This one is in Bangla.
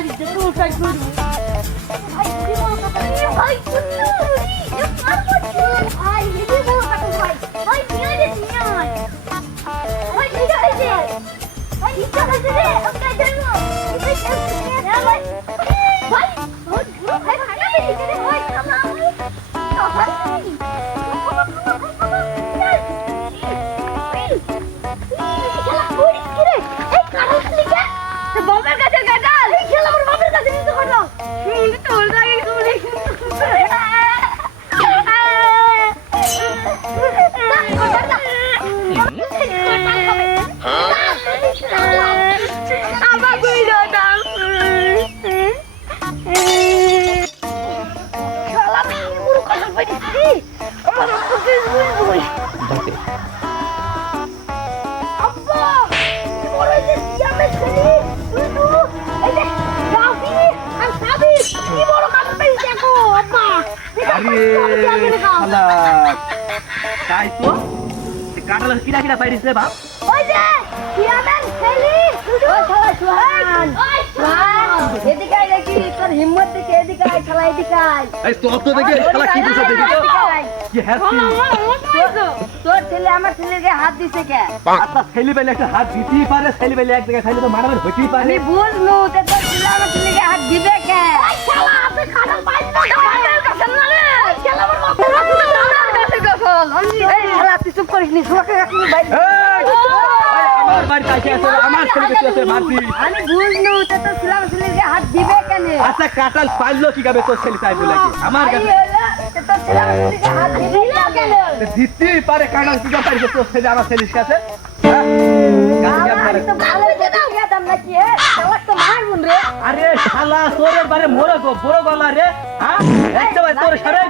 Hadi dur sen dur. Hayır, bir bana katılıyor. Hayır, tutmuyor. Yapma bakayım. Hayır, bir bana katılıyor. Hayır, niye öylesin ya? Hayır, niye öyle? Hayır, hiç yapmadı be. Okay, dönme. Hiç yapmadı. Ya bak. Hayır. Hayır, hayır, hayır. Hayır, hayır. Hayır, hayır. Hayır, hayır. শালা তাই তো কাটালা কিরা কিরা পাইরিস রে বাপ ওই যে সিয়ামের ছেলে ওই শালা সুহান। তোর হিম্মত দেখে এদিকে আয় শালা এদিকে আয়। এই তো তো দেখে শালা কি দিছে দেখি? তো কি হ্যাপি তোর ছেলে আমার ছেলেকে হাত দিছে কে? আচ্ছা ছেলে বেলে একটা হাত দিতেই পারে ছেলে বেলে এক জায়গায় ছেলে তো মারামারি হতেই পারে। আমি বুঝলু যে তোর ছেলে আমার ছেলেকে হাত দিবে কে? শালা আপনি খারাপ পাইছ না আমার কাছে না রে শালা আমার বাবা আমার কাছে গফল এই শালা তুই চুপ করিস নি শোকে রাখনি ভাই এই, এই, আমার বাড়ি আছে আমার ছেলেকে তুই মারবি আমি বুঝলু তোর ছেলে আমার হাত দিবে আচ্ছা কাটাল পাইলো কি তোর ছেলে চাইবে লাগে আমার কাছে দিতেই পারে কাটাল কি তোর ছেলে আমার ছেলের কাছে। হ্যাঁ? রে। আরে শালা তোর বারে মোরে গো বড় গলা রে। হ্যাঁ? তোর সারে